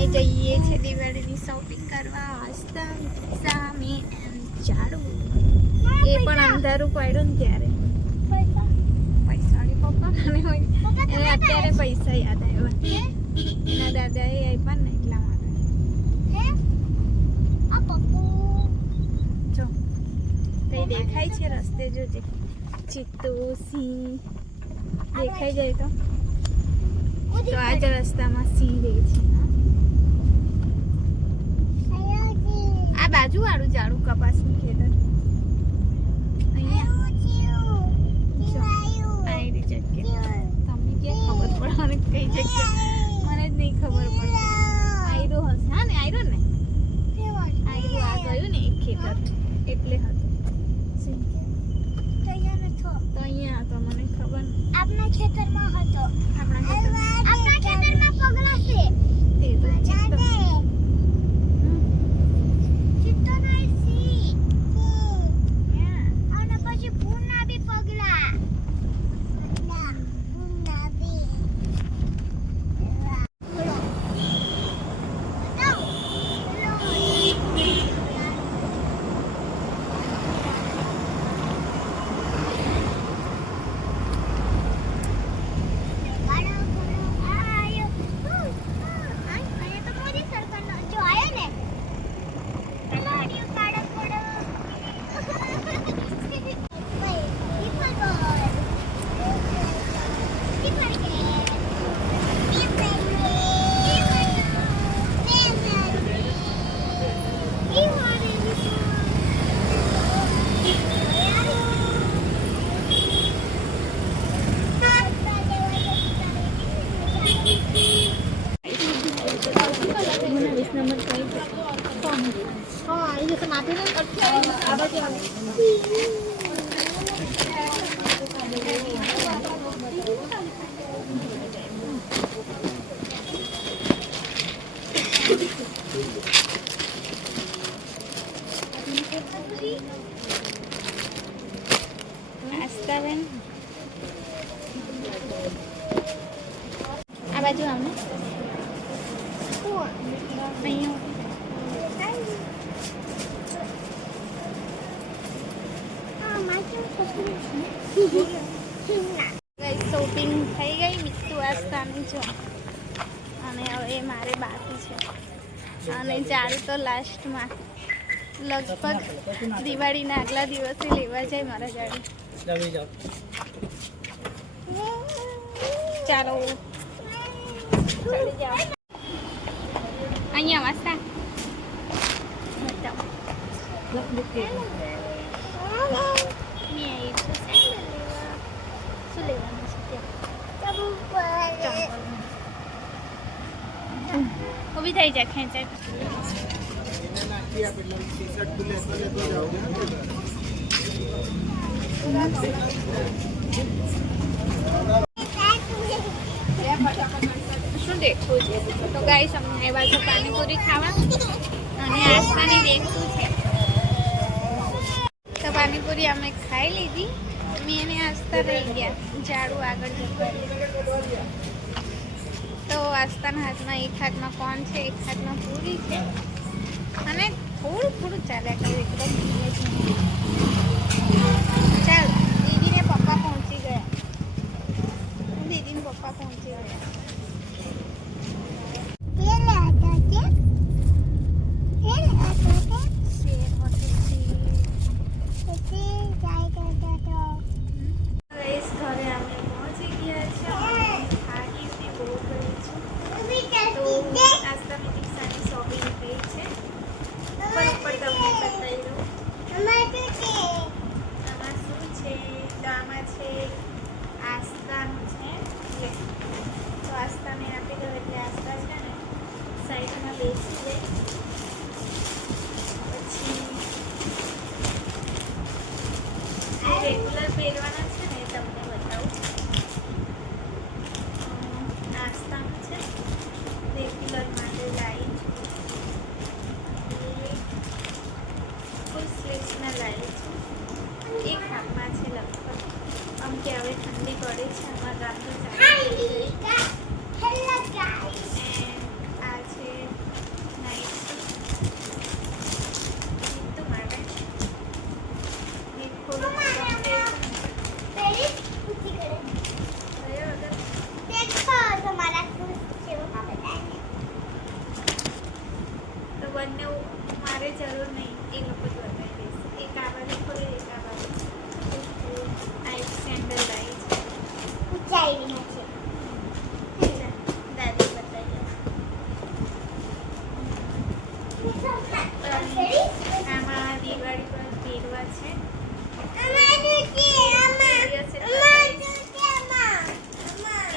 અમે જઈએ છીએ દિવાળીની શોપિંગ કરવા આસ્તા સામે ઝાડુ એ પણ અંધારું પડ્યું ને ત્યારે પૈસાની પપ્પા અને હોય એને અત્યારે પૈસા યાદ આવ્યા એના દાદાએ આપ્યા ને એટલા માટે જો કઈ દેખાય છે રસ્તે જોજે ચિત્તો સિંહ દેખાઈ જાય તો આ જ રસ્તામાં સિંહ રહે છે આ બાજુ વાળું ઝાડું કપાસનું ખેતર અહીંયા આયરી જગ્યા તમને ક્યાં ખબર પડે મને કઈ જગ્યા મને જ નહીં ખબર પડે આયરો હશે હા ને આયરો ને આયરો આ ગયું ને એક ખેતર એટલે હતું તો અહીંયા હતો મને ખબર ને આપણા ખેતરમાં હતો આપણા ખેતરમાં પગલા છે તે તો ચિત્તો ચિત્તો નહીં સી અને પછી પૂના બી પગલા પૂના બી આ બાજુ આમને શોપિંગ થઈ ગઈ મિત્તુ આસ્તાની જો અને હવે મારે બાકી છે અને ઝાડુ તો લાસ્ટમાં લગભગ દિવાળીના આગલા દિવસે લેવા જાય મારા ઝાડુ ચાલો ચડી જાઓ અહીંયા વાસ્તા શું લેવાનું છે ઊભી થઈ જાય ખેંચાય શું દેખવું છે તો ગાઈસ અમને એ બાજુ પાણીપુરી ખાવા અને આસ્તાની દેખતું છે તો પાણીપુરી અમે ખાઈ લીધી મેં એને આસ્તા રહી ગયા ઝાડુ આગળ જતા તો આસ્તાના હાથમાં એક હાથમાં કોણ છે એક હાથમાં પૂરી છે અને થોડું થોડું ચાલ્યા કર્યું એકદમ ચાલ દીદીને પપ્પા પહોંચી ગયા દીદીને પપ્પા પહોંચી ગયા રેગ્યુલર પહેરવાના છે ને તમને બતાવું નાસ્તાનું છે રેગ્યુલર માટે લાઈ ફૂલ સ્લીવ્સના લાઈ છે એક હાથમાં છે લગભગ આમ કે હવે ઠંડી પડે છે અમારા રાત તો ચાલી આ છે જરૂર નહીં, એ લોકો જ બતાવી દેશે. એક આ બાજુ ખોલે, એક આ બાજુ. આ એક સેન્ડલ લાવી છે. ઊંચાઈ છે. દાદી બતાવી આમાં દિવાળી પર પહેરવા છે.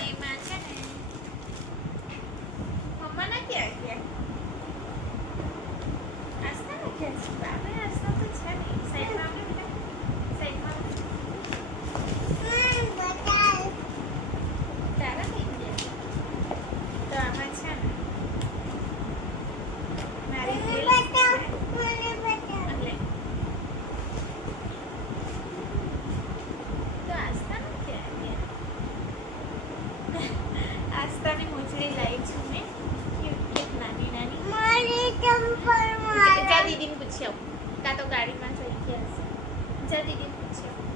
એમાં છે ને મમ્મા નથી આવ્યા. આસ્તા નથી આવી. આપણે આસ્તા તો છે નહીં. સાઈડમાં આવે બેટા. સાઈડમાં આવે. તારા થઈ ગયા. તો આમાં છે ને મારી રીલ્સ છે. એટલે તો આસ્તા નથી આવ્યા. આસ્તાની મોજડી લાવી છું મેં. ક્યુટ નાની નાની. જા દીદીને પૂછી આવું. કાં તો ગાડીમાં જઈ ગયા હશે. જા દીદીને પૂછી આવું.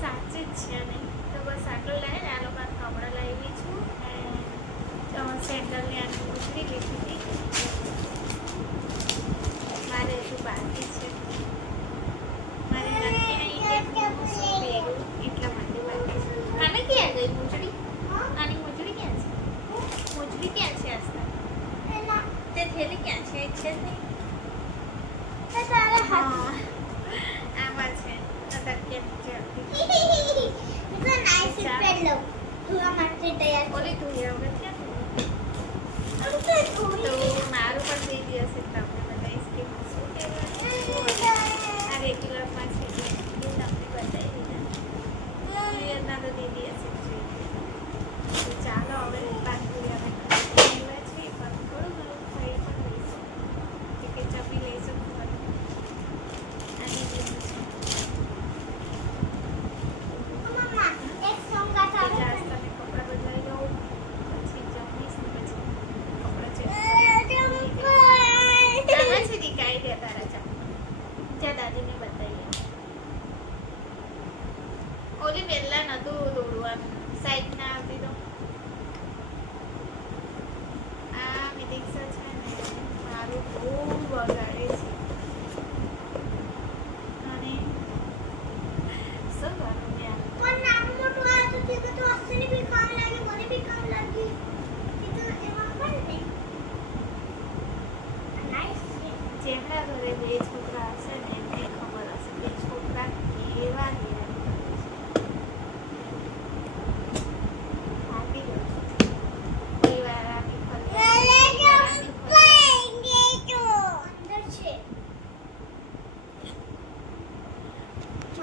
સાચે જ છે નહીં તો બસ આટલું લાવીને આ લોકો કપડાં લાવી છું. અને સેન્ડલની આટલી મોજડી લીધી હતી. મારે હજુ બાકી છે. મારે નક્કી નહીં કે હું શું પહેરું એટલા માટે બાકી છે. આને ક્યાં ગઈ મોજડી? આની મોજડી ક્યાં છે? મોજડી ક્યાં છે આસ્તા? તે થેલી ક્યાં છે? છે જ નહીં. હા આમાં છે. તકિયા નીચે હતી. ઓલી ધોયા વગર ક્યાં ધોઈ? તો મારું પણ થઈ જશે. તમને બતાવીશ કે હું શું પહેરવાનું. આ રેગ્યુલરમાં છે જે તમને બતાવી દીધા. ક્લિયરના તો દીદી હશે તો ચાલો હવે પાનપુરી અમે લેવા છીએ પણ થોડું ઘણું ખાઈ પણ લઈશું. કે ચપી લઈશું થોડું. આની જેવું છે. આજ તમે કપડાં બદલાઈ લો પછી જમીશ ને પછી કપડાં છે. આમાં છે દીકાઈ ગયા તારા ચા. જ્યાં દાદીને બતાવીએ. ઓલી પહેલા નતું દોડવાનું. સાઈડ ના આવતી તો આ મિતિક્ષા છે ને મારું બહુ બગાડે છે. અને શું કરું યાર. જેમના ઘરે બે છોકરા હશે ને